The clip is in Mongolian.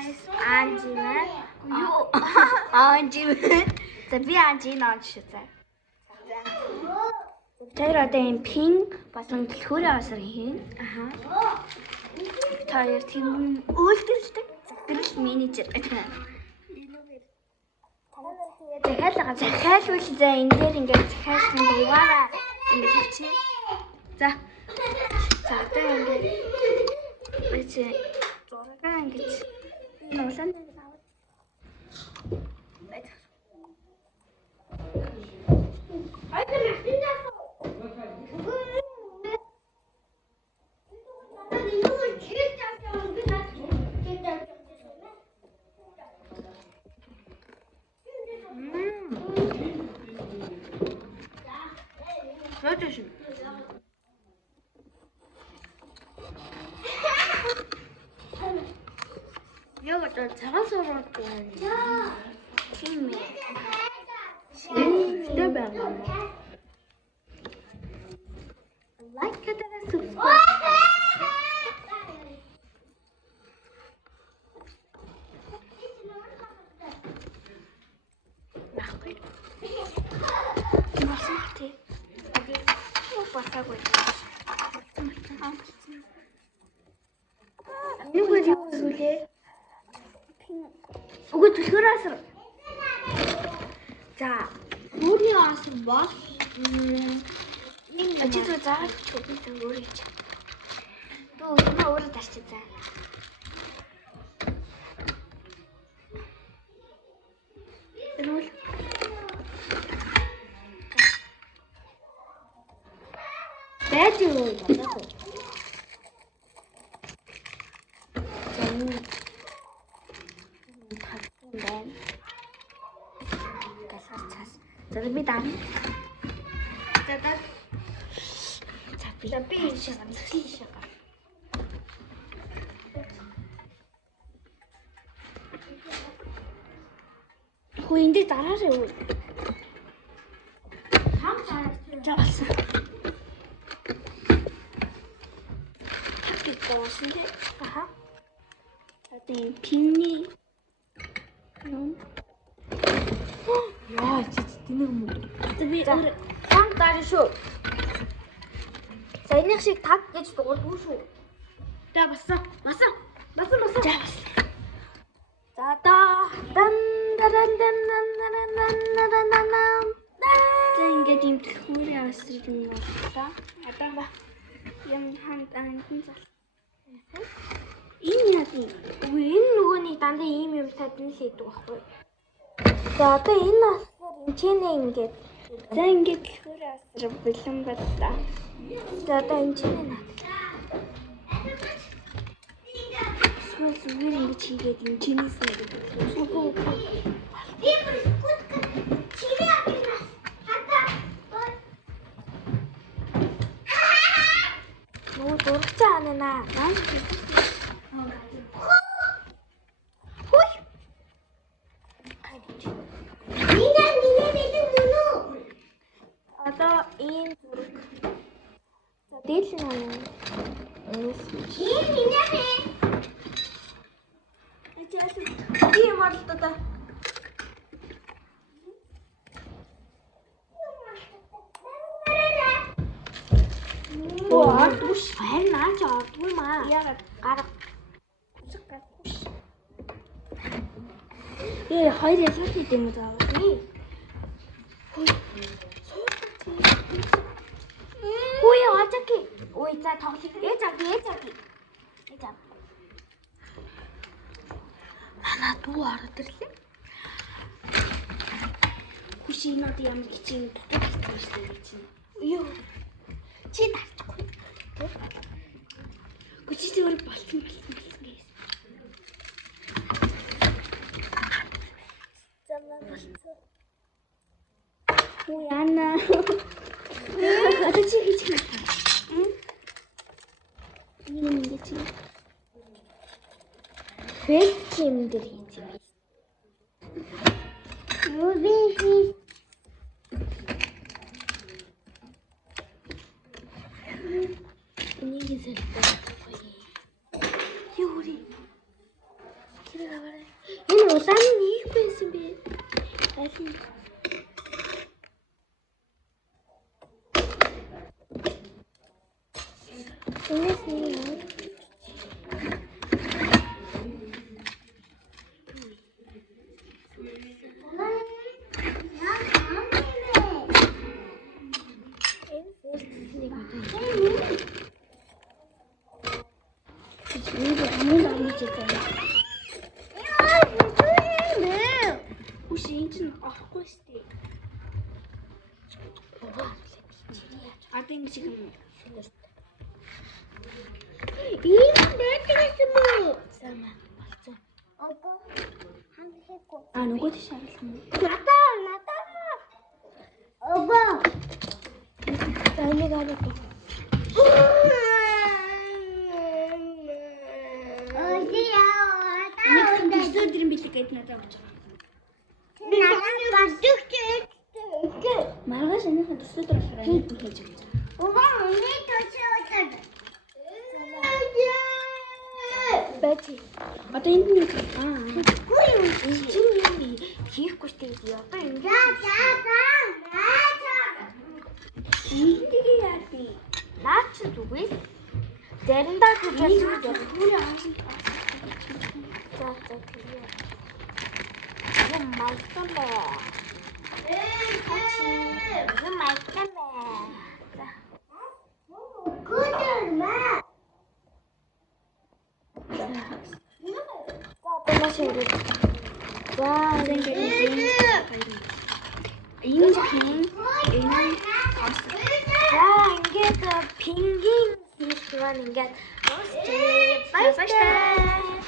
guys. Anjiman. Anjiman. За би Анжин онч шүү. За. Тэр одоо энэ пин болон дэлхүүрийн осор хийн. Аха. Тэр тийм үйлдэлдэг захирал менежер. Захиалвал за энэ дээр ингээд захиалсан дугаараа ингээд тавьчих. За. За одоо ингээд үгүй зураг ингээд нуулан дээр аваад. Я вот цагаас ураад байна. Тийм ээ. Тэ байна. Лайк гэдэг subscribe. Нахуй. Масмати. Басаагүй. Юу гэж юусүлээ? Үгүй төлхөөс. За, өөрийн осор бол ажид заагаад чөмтэй өөрөө чи. Төө өөрөө таарч заа. Энүүл. Бэд юу болоо. За би даана. За би шагаа. Хөө энэ дараарай уу? Хам цаас. Хаппи гоосны. Аха. Одоо пинни. Яа, чи тэнэг юм уу? Би хам даа шүү. Саяных шиг таг гэж дуурдгүй шүү. За басаа. За дан. За ингээд юм төлхүүрийн осрыг нь боллоо. Одоо ба юм хандаа зал. Энэ яа тийм. Үгүй энэ нөгөөний дандаа ийм юм тадны л хийдэг байхгүй. За одоо энэ осроор энчэнэ ингээд. За ингээд төлхүүрийн осрыг бэлэн боллоо. За одоо энчэнэ наа. Зүгээр ингэж хийгээд энчэнээс нь Нуу дурч аана. Хүй. Одоо ийм зүрх. За дээлэн аа. Тийм болтой. Оо, туш фэн наач ордгүй маа. Яагаад гарга. Хоёр ялгаатай хийх юм даа. Хөөе, очооки. Ой, за тоглох. Ээж аа. Манай дүү ороод ирлээ. Хүшийн нод юм гिचэн дутуу хийсэн гэж чинь. Юу? Чи тарчихгүй. Гүчи зүгээр болсон гэсэн. Замаа болцоо. Хүү яана. Одоо чи хийж байна. Юм гэж. Бэким дээр хийж байна. Юу би Нэг зүйл байхгүй. Юури. Тэр Энэ улаан нь их байсан бэ? Аль нь? Энэс нэг юм. Нөгөө тийш харах юм. Надаа. Обоо. Энийг аваад. Өдөр билэг гэдэг надад авч байгаа. Надад бардагч. Маргааш энэхэн төсөөдөр болохоор хийж байгаа. Обоо энийг төсөөдөр. Бэти. Одоо энд нэг чинь юм хийхгүй штеп одоо ингээд энийг яадаг наач зүгээс заримдаа түгээс түрүүний ансан за юм майтан бэ юм майтан бэ за гүдэрмэ за энэ ингээд пингвин фестивал ингээд бай бай